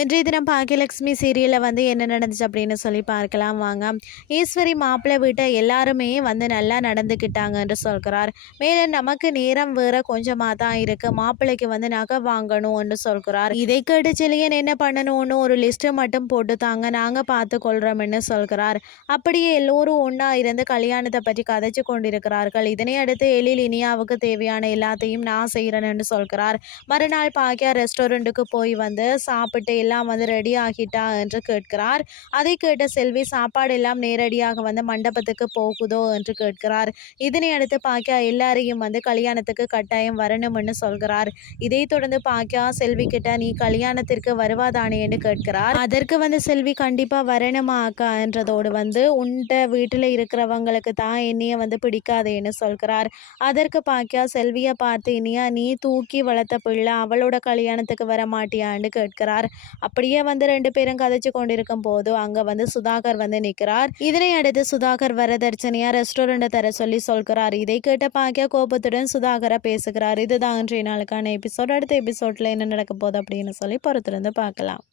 இன்றைய தினம் பாக்கியலட்சுமி சீரியலில் வந்து என்ன நடந்துச்சு அப்படின்னு சொல்லி பார்க்கலாம். வாங்க. ஈஸ்வரி மாப்பிள்ளை வீட்டை எல்லாருமே வந்து நல்லா நடந்துக்கிட்டாங்க என்று சொல்கிறார். மேலும் நமக்கு நேரம் வேற கொஞ்சமாக தான் இருக்கு. மாப்பிள்ளைக்கு வந்து நகை வாங்கணும் என்று சொல்கிறார். இதை கேட்டு செலியன் என்ன பண்ணணும்னு ஒரு லிஸ்ட்டு மட்டும் போட்டு தாங்க நாங்கள் பார்த்து கொள்கிறோம்னு சொல்கிறார். அப்படியே எல்லோரும் ஒன்றா இருந்து கல்யாணத்தை பற்றி கதைச்சு கொண்டிருக்கிறார்கள். இதனை அடுத்து எழில் இனியாவுக்கு தேவையான எல்லாத்தையும் நான் செய்கிறேன்னு சொல்கிறார். மறுநாள் பாக்கியா ரெஸ்டாரண்ட்டுக்கு போய் வந்து சாப்பிட்டு எல்லாம் வந்து ரெடி ஆகிட்டா என்று கேட்கிறார். அதை கேட்ட செல்வி சாப்பாடு எல்லாம் நேரடியாக வந்து மண்டபத்துக்கு போகுதோ என்று கேட்கிறார். இதனை அடுத்து பாக்கியா எல்லாரையும் வந்து கல்யாணத்துக்கு கட்டாயம் வரணும்னு சொல்கிறார். இதை தொடர்ந்து பாக்கியா செல்வி கிட்ட நீ கல்யாணத்திற்கு வருவாதானே? என்று கேட்கிறார். அதற்கு வந்து செல்வி கண்டிப்பா வரணுமா அக்கா? என்றதோடு வந்து உண்ட வீட்டில் இருக்கிறவங்களுக்கு தான் என்னைய வந்து பிடிக்காதேன்னு சொல்கிறார். அதற்கு பாக்கியா செல்வியை பார்த்து இனியா நீ தூக்கி வளர்த்த பிள்ளை அவளோட கல்யாணத்துக்கு வர மாட்டியான்னு கேட்கிறார். அப்படியே வந்து ரெண்டு பேரும் கதைச்சு கொண்டிருக்கும் போது அங்க வந்து சுதாகர் வந்து நிற்கிறார் இதனை அடுத்து சுதாகர் வரதட்சணையா ரெஸ்டாரண்ட்டை தர சொல்லி சொல்கிறார். இதை கேட்ட பாக்கியா கோபத்துடன் சுதாகரை பேசுகிறார். இதுதான் இன்றைய நாளுக்கான எபிசோட் அடுத்த எபிசோட்ல என்ன நடக்க போகுது அப்படின்னு சொல்லி பொறுத்திருந்து பார்க்கலாம்.